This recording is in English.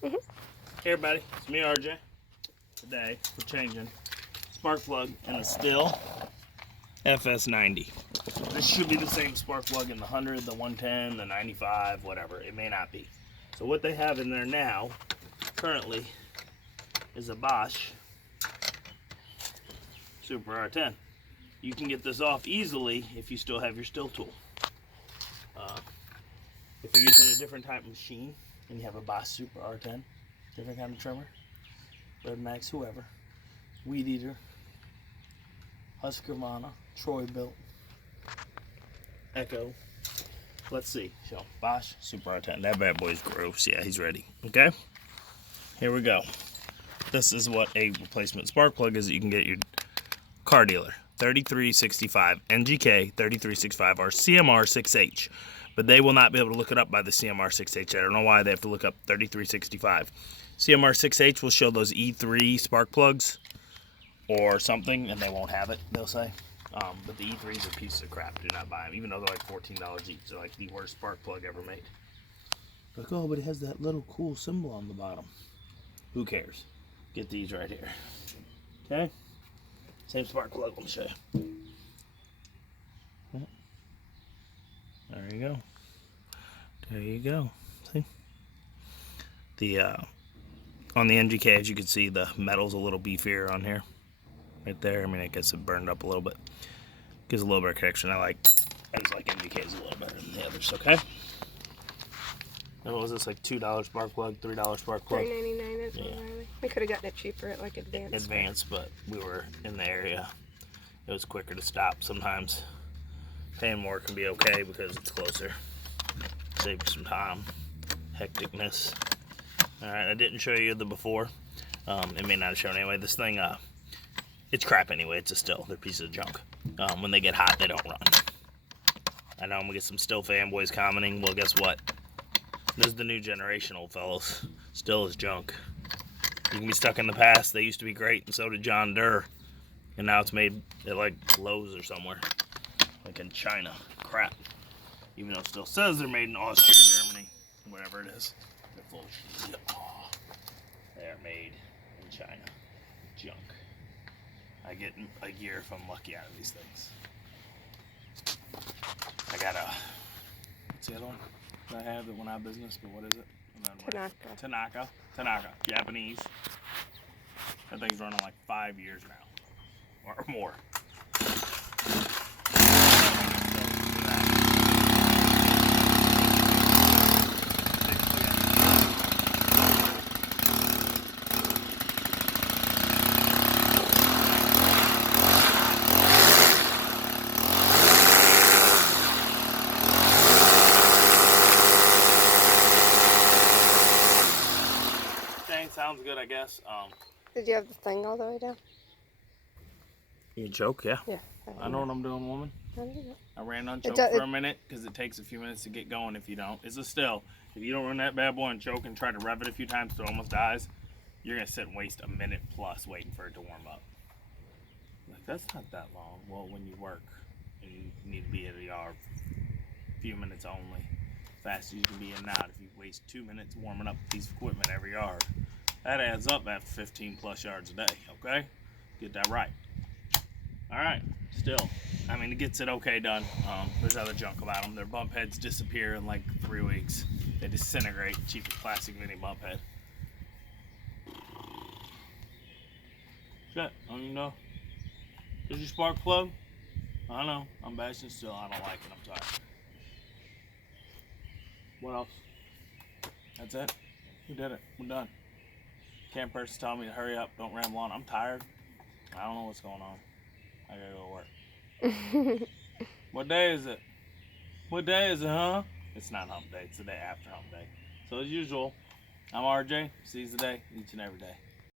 Hey everybody, it's me RJ. Today we're changing spark plug in the Stihl FS90. This should be the same spark plug in the 100, the 110, the 95, whatever. It may not be. So what they have in there now, currently, is a Bosch Super R10. You can get this off easily if you still have your Stihl tool. If you're using a different type of machine and you have a Bosch Super R10, different kind of trimmer, Red Max, whoever, Weed Eater, Husqvarna, Troy built, Echo. Let's see. So Bosch Super R10. That bad boy's gross. Yeah, he's ready. Okay. Here we go. This is what a replacement spark plug is that you can get at your car dealer. 3365 NGK 3365 or CMR 6H. But they will not be able to look it up by the CMR 6H. I don't know why they have to look up 3365. CMR 6H will show those E3 spark plugs or something, and they won't have it, they'll say. But the E3s are pieces of crap. Do not buy them, even though they're like $14 each. They're like the worst spark plug ever made. Like, oh, but it has that little cool symbol on the bottom. Who cares? Get these right here. Okay? Same spark plug, let me show you. There you go. There you go. See? The on the NGK, as you can see, the metal's a little beefier on here. Right there. I mean, I guess it burned up a little bit. Gives a little bit of connection. I just like NGK's a little better than the others, okay? And what was this, like $2 spark plug, $3 spark plug? $3.99 is what we could have gotten it cheaper at like Advance. But we were in the area. It was quicker to stop sometimes. Paying more can be okay because it's closer. Save you some time. Hecticness. Alright, I didn't show you the before. It may not have shown anyway. This thing, it's crap anyway. It's a Stihl. They're pieces of junk. When they get hot, they don't run. I know I'm going to get some Stihl fanboys commenting. Well, guess what? This is the new generation, old fellows. Stihl is junk. You can be stuck in the past. They used to be great, and so did John Deere. And now it's made at like Lowe's or somewhere. Like in China. Crap. Even though it still says they're made in Austria, Germany, whatever it is. They're full of shit. Oh, they are made in China. Junk. I get a year if I'm lucky out of these things. I got a, what's the other one that I have that went out of business, but what is it? Tanaka. Japanese. That thing's running like 5 years now. Or more. Sounds good, I guess. Did you have the thing all the way down? You choke, yeah. Yeah. I know what I'm doing, woman. I ran unchoked for a minute because it takes a few minutes to get going if you don't. It's a Stihl. If you don't run that bad boy and choke and try to rev it a few times till it almost dies, you're going to sit and waste a minute plus waiting for it to warm up. Like, that's not that long. Well, when you work and you need to be at a yard, a few minutes only. Fast as you can be in and out. If you waste 2 minutes warming up a piece of equipment every yard, that adds up after 15 plus yards a day, okay? Get that right. All right, Stihl. I mean, it gets it okay done. There's other junk about them. Their bump heads disappear in like 3 weeks. They disintegrate. Cheapest plastic mini bump head. Shit, I don't even know. Is your spark plug? I know. I'm bashing Stihl. I don't like it. I'm tired. What else? That's it? We did it. We're done. Camp person's telling me to hurry up. Don't ramble on. I'm tired. I don't know what's going on. I gotta go to work. What day is it? What day is it, huh? It's not hump day. It's the day after hump day. So as usual, I'm RJ. Seize the day each and every day.